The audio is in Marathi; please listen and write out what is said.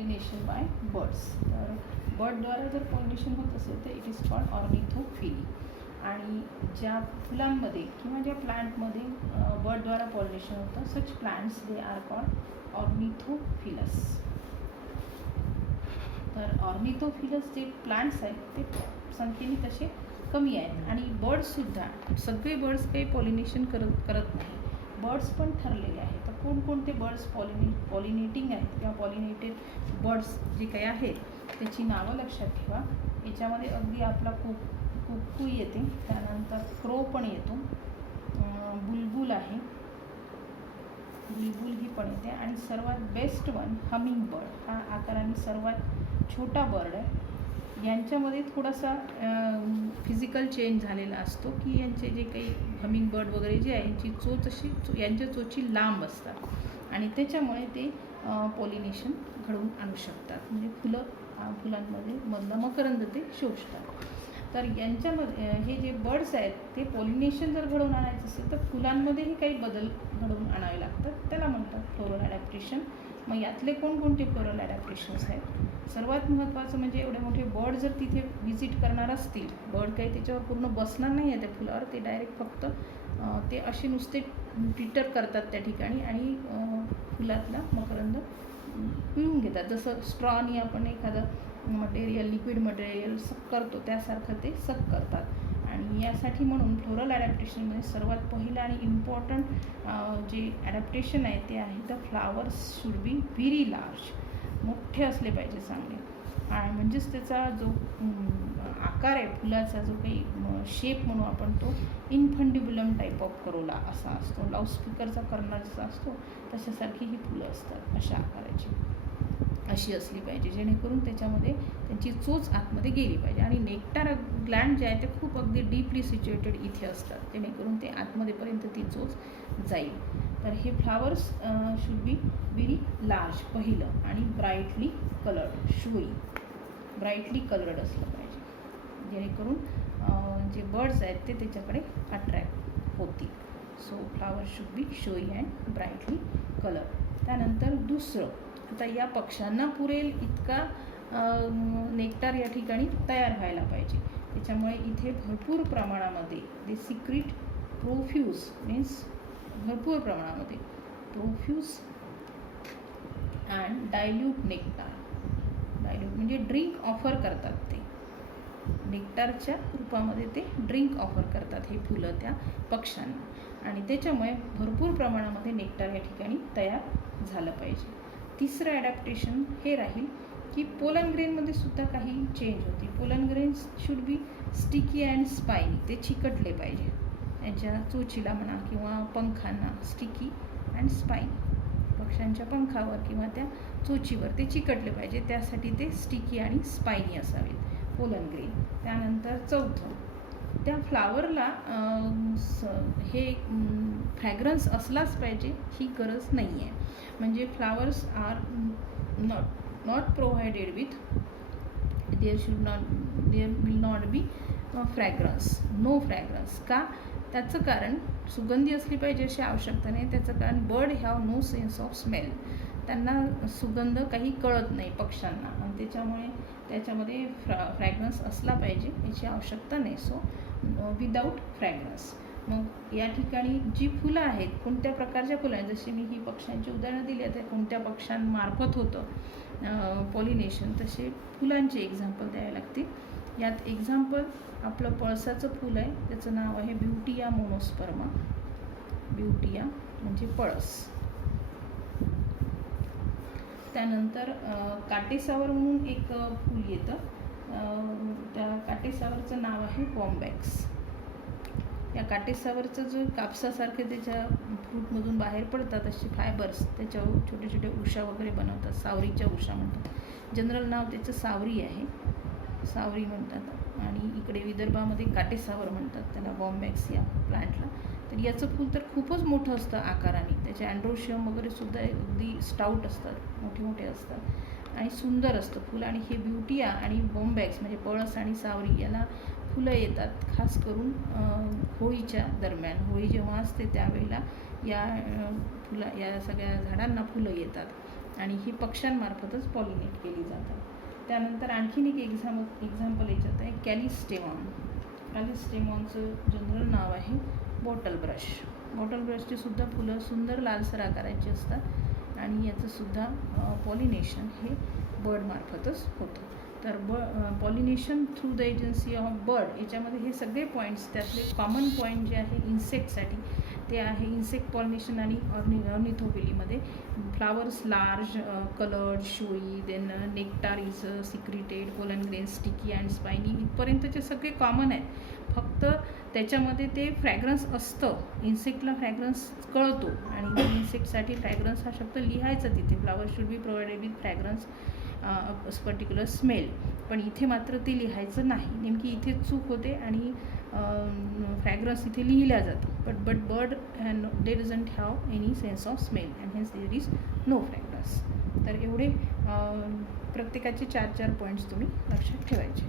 Pollination by birds. तर बर्डद्वारा जर पॉलिनेशन होत असेल तर इट इज कॉल्ड ऑर्निथोफिली. आणि ज्या फुलांमध्ये किंवा ज्या प्लांटमध्ये बर्डद्वारा पॉलिनेशन होतं such plants they are called ornithophilous. तर ऑर्निथोफिलस जे प्लांट्स आहेत ते संख्येने तसे कमी आहेत. आणि बर्ड्ससुद्धा सगळे बर्ड्स काही पॉलिनेशन करत नाही. बर्ड्स पण ठरलेले आहेत. तर कोणकोणते बर्ड्स पॉलिनेटिंग आहेत किंवा पॉलिनेटेड बर्ड्स जे काही आहेत त्याची नावं लक्षात ठेवा. याच्यामध्ये अगदी आपला कुक्कू येते, त्यानंतर क्रो पण येतो, बुलबुल आहे, बुलबुल ही पण येते, आणि सर्वात बेस्ट वन हमिंग बर्ड. हा आकाराने सर्वात छोटा बर्ड आहे. यांच्यामध्ये थोडासा फिजिकल चेंज झालेला असतो की यांचे जे काही हमिंग बर्ड वगैरे जे आहे यांची चोच अशी यांच्या चोची लांब असतात आणि त्याच्यामुळे ते पॉलिनेशन घडवून आणू शकतात. म्हणजे फुलांमध्ये मधला मकरंद ते शोषतात. तर यांच्यामध्ये हे जे बर्ड्स आहेत ते पॉलिनेशन जर घडवून आणायचं असेल तर फुलांमध्येही काही बदल घडवून आणावे लागतात. त्याला म्हणतात फ्लोरल ॲडॅप्टेशन. मग यातले कोणकोणते फ्लोरल ॲडॅप्टेशन्स आहेत? सर्वात महत्त्वाचं म्हणजे एवढे मोठे बर्ड जर तिथे व्हिजिट करणार असतील, बर्ड काही त्याच्यावर पूर्ण बसणार नाही आहे त्या फुलावर, ते डायरेक्ट फक्त ते असे नुसते ट्विटर करतात त्या ठिकाणी आणि फुलातला मकरंद पिळून घेतात. जसं स्ट्रॉनी आपण एखादं मटेरियल, लिक्विड मटेरियल सक करतो त्यासारखं ते सक करतात. आणि यासाठी म्हणून फ्लोरल ॲडॅप्टेशनमध्ये सर्वात पहिलं आणि इम्पॉर्टंट जे ॲडॅप्टेशन आहे ते आहे the flowers should be very large. मोठे असले पाहिजे चांगले. आणि म्हणजेच त्याचा जो आकार आहे फुलाचा, जो काही शेप म्हणू आपण, तो इन्फंडिब्युलम टाईप ऑफ करोला असा असतो. लाऊडस्पीकरचा कर्नल जसा असतो तशासारखी ही फुलं असतात, अशा आकाराची अशी असली पाहिजे जेणेकरून त्याच्यामध्ये त्यांची चोच आतमध्ये गेली पाहिजे. आणि नेक्टार ग्लँड जे आहे ते खूप अगदी डीपली सिच्युएटेड इथे असतात जेणेकरून ते आतमध्येपर्यंत ती चोच जाईल. तर हे flowers should be very large पहिलं, आणि brightly coloured, showy brightly coloured असलं पाहिजे जेणेकरून जे बर्ड्स आहेत ते त्याच्याकडे अट्रॅक्ट होतील. So flower should be showy and brightly coloured. त्यानंतर दुसरं, आता या पक्ष्यांना पुरेल इतका नेक्टार या ठिकाणी तयार व्हायला पाहिजे. त्याच्यामुळे इथे भरपूर प्रमाणामध्ये दे सिक्रीट प्रोफ्यूज, मीन्स भरपूर प्रमाणामध्ये profuse and dilute nectar. Dilute म्हणजे ड्रिंक ऑफर करतात, ते नेक्टारच्या रूपामध्ये ते ड्रिंक ऑफर करतात हे फुलं त्या पक्ष्यांना. आणि त्याच्यामुळे भरपूर प्रमाणामध्ये नेक्टार या ठिकाणी तयार झालं पाहिजे. तिसरं ॲडॅप्टेशन हे राहील की पोलन ग्रेनमध्ये सुद्धा काही चेंज होते. Pollen grains should be sticky and spiny. ते चिकटले पाहिजे, यांच्या चोचीला म्हणा किंवा पंखांना स्टिकी अँड स्पायनी, पक्ष्यांच्या पंखावर किंवा त्या चोचीवर ते चिकटले पाहिजे. त्यासाठी ते स्टिकी आणि स्पायनी असावेत पोलन ग्रेन. त्यानंतर चौथं, त्या फ्लावरला हे फ्रॅग्रन्स असलाच पाहिजे ही गरज नाही आहे. म्हणजे flowers are not provided with, there will not be fragrance, no fragrance. का? त्याचं कारण सुगंधी असली पाहिजे अशी आवश्यकता नाही. त्याचं कारण bird have no sense of smell. त्यांना सुगंध काही कळत नाही पक्ष्यांना, आणि त्याच्यामुळे त्याच्यामध्ये फ्रॅग्रन्स असला पाहिजे याची आवश्यकता नाही. So without fragrance. मग या ठिकाणी जी फुलं आहेत, कोणत्या प्रकारच्या फुलं आहेत, जशी मी ही पक्ष्यांची उदाहरणं दिली आहेत, कोणत्या पक्ष्यांमार्फत होतं पॉलिनेशन, तसे फुलांचे एक्झाम्पल द्यावे लागतील. यात एक्झाम्पल आपलं पळसाचं फूल आहे, त्याचं नाव आहे ब्युटिया मोनोस्पर्मा. ब्युटिया म्हणजे पळस. त्यानंतर काटेसावर म्हणून एक फूल येतं, त्या काटेसावरचं नाव आहे बॉम्बॅक्स. या काटेसावरचं जो कापसासारखे त्याच्या फ्रूटमधून बाहेर पडतात असे फायबर्स, त्याच्यावर छोटे छोटे उषा वगैरे बनवतात, सावरीच्या उषा म्हणतात. जनरल नाव त्याचं सावरी आहे, सावरी म्हणतात. आणि इकडे विदर्भामध्ये काटेसावर म्हणतात त्याला, बॉम्बॅक्स या प्लांटला. तर याचं फूल तर खूपच मोठं असतं आकाराने, त्याचे अँड्रोशियम वगैरे सुद्धा अगदी स्टाउट असतात, मोठे मोठे असतात आणि सुंदर असतं फूल. आणि हे ब्युटिया आणि बॉम्बॅक्स म्हणजे पळस आणि सावरी याला फुलं येतात खास करून होळीच्या दरम्यान. होळी जेव्हा असते त्यावेळेला या सगळ्या झाडांना फुलं येतात. आणि ही पक्ष्यांमार्फतच पॉलिनेट केली जातात. त्यानंतर आणखीन एक एक्झाम्पल याच्यात आहे कॅलिस्टेमॉन. कॅलिस्टेमॉनचं जनरल नाव आहे बॉटल ब्रश. बॉटल ब्रशची सुद्धा फुलं सुंदर लालसर आकाराची असतात आणि याचंसुद्धा पॉलिनेशन हे बर्डमार्फतच होतं. तर pollination through the agency of bird याच्यामध्ये हे सगळे पॉईंट्स, त्यातले कॉमन पॉईंट जे आहे इन्सेक्टसाठी ते आहे इन्सेक्ट पॉलिनेशन आणि ऑर्निथोफिलीमध्ये flowers large, coloured, showy, then nectar is secreted, pollen grain sticky and spiny, इथपर्यंतचे सगळे कॉमन आहेत. फक्त त्याच्यामध्ये ते फ्रॅग्रन्स असतं, इन्सेक्टला फ्रॅग्रन्स कळतो आणि इन्सेक्टसाठी फ्रॅग्रन्स हा शब्द लिहायचा तिथे, flower should be provided with fragrance particular smell, पण इथे मात्र ते लिहायचं नाही. नेमकी इथे चूक होते आणि फ्रॅग्रन्स इथे लिहिल्या जातं, but bird they doesn't have any sense of smell and hence there is no fragrance. तर एवढे प्रत्येकाचे 4-4 पॉईंट्स तुम्ही लक्षात ठेवायचे.